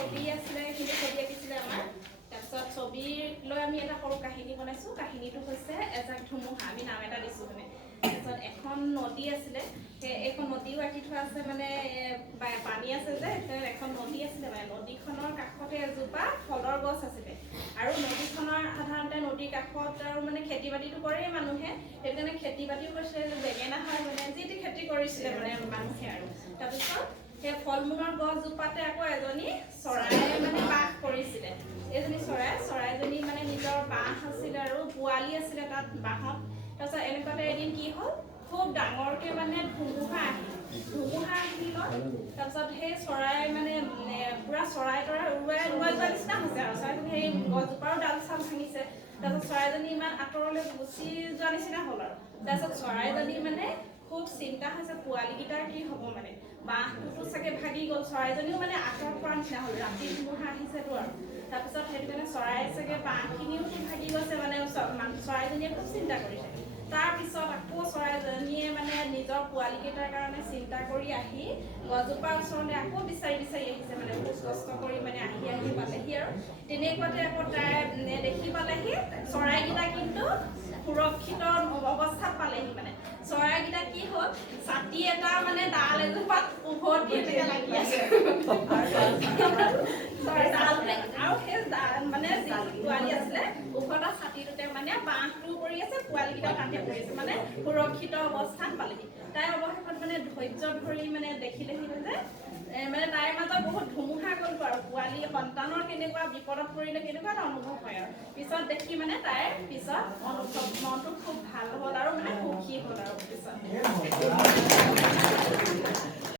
ছবি আছিলে সেইখিনি ছবি আঁকিছিলে আমাৰ তাৰপিছত ছবিক লৈ আমি এটা সৰু কাহিনী বনাইছোঁ কাহিনীটো হৈছে এজাক ধুমুহা আমি নাম এটা দিছোঁ মানে তাৰপিছত এখন নদী আছিলে সেই এইখন নদীও আঁকি থোৱা আছে মানে পানী আছে যে এখন নদী আছিলে মানে নদীখনৰ কাষতে এজোপা ফলৰ গছ আছিলে আৰু নদীখনৰ সাধাৰণতে নদীৰ কাষত আৰু মানে খেতি বাতিটো কৰেই মানুহে সেইকাৰণে খেতি বাতিও কৰিছিলে বেঙেনা হয় মানে যি টি খেতি কৰিছিলে মানে মানুহে আৰু তাৰপিছত সেই ফল মূলৰ গছজোপাতে আকৌ এজনী চৰাই মানে বাস কৰিছিলে এজনী চৰাইজনী মানে নিজৰ বাঁহ আছিলে আৰু পোৱালি আছিলে তাত বাঁহত তাৰপিছত এনেকুৱাতে এদিন কি হ'ল খুব ডাঙৰকৈ মানে ধুমুহা আহিল তাৰপিছত সেই চৰাই মানে পুৰা চৰাই তৰাই উৰুৱাই যোৱা নিচিনা হৈছে আৰু চৰাইজনী সেই গছজোপাৰো ডাল চাল ভাঙিছে তাৰপিছত চৰাইজনী ইমান আঁতৰলৈ গুচি যোৱা নিচিনা হ'ল আৰু তাৰপিছত চৰাইজনী মানে খুব চিন্তা হৈছে পোৱালীকেইটাৰ কি হ'ব মানে বাঁহটোতো চাগে ভাগি গ'ল চৰাইজনীও মানে আঁতৰত পৰা নিচিনা হ'ল ৰাতি ধুমুহা আহিছেতো আৰু তাৰপিছত সেইটো কাৰণে চৰাই চাগে বাঁহখিনিওতো ভাগি গৈছে মানে চৰাইজনীয়ে খুব চিন্তা কৰিছে তাৰপিছত আকৌ চৰাইজনীয়ে মানে নিজৰ পোৱালীকেইটাৰ কাৰণে চিন্তা কৰি আহি গছজোপাৰ ওচৰলৈ আকৌ বিচাৰি আহিছে মানে বহুত কষ্ট কৰি মানে আহি পালেহি আৰু তেনেকুৱাতে আকৌ তাই দেখি পালেহি চৰাইকেইটা কিন্তু সুৰক্ষিত অৱস্থাত পালেহি মানে চৰাইকেইটা কি হ'ল ছাতি এটা মানে ডাল এজোপাত উভতি লাগি আছে আৰু সেই মানে যি পোৱালি আছিলে উভতা ছাতিটোতে মানে বাঁহটো পৰি আছে পোৱালীকেইটা তাতে পৰিছে মানে সুৰক্ষিত অৱস্থাত পালেহি তাই অৱশেষত মানে ধৈৰ্য ধৰি মানে দেখিলেহি যে মানে তাইৰ মাজত বহুত ধুমুহা গ'লতো আৰু পোৱালী সন্তানৰ কেনেকুৱা বিপদত পৰিলে কেনেকুৱা এটা অনুভৱ হয় আৰু পিছত দেখি মানে তাইৰ পিছত মনটো খুব ভাল হ'ল আৰু মানে সুখী হ'ল আৰু পিছত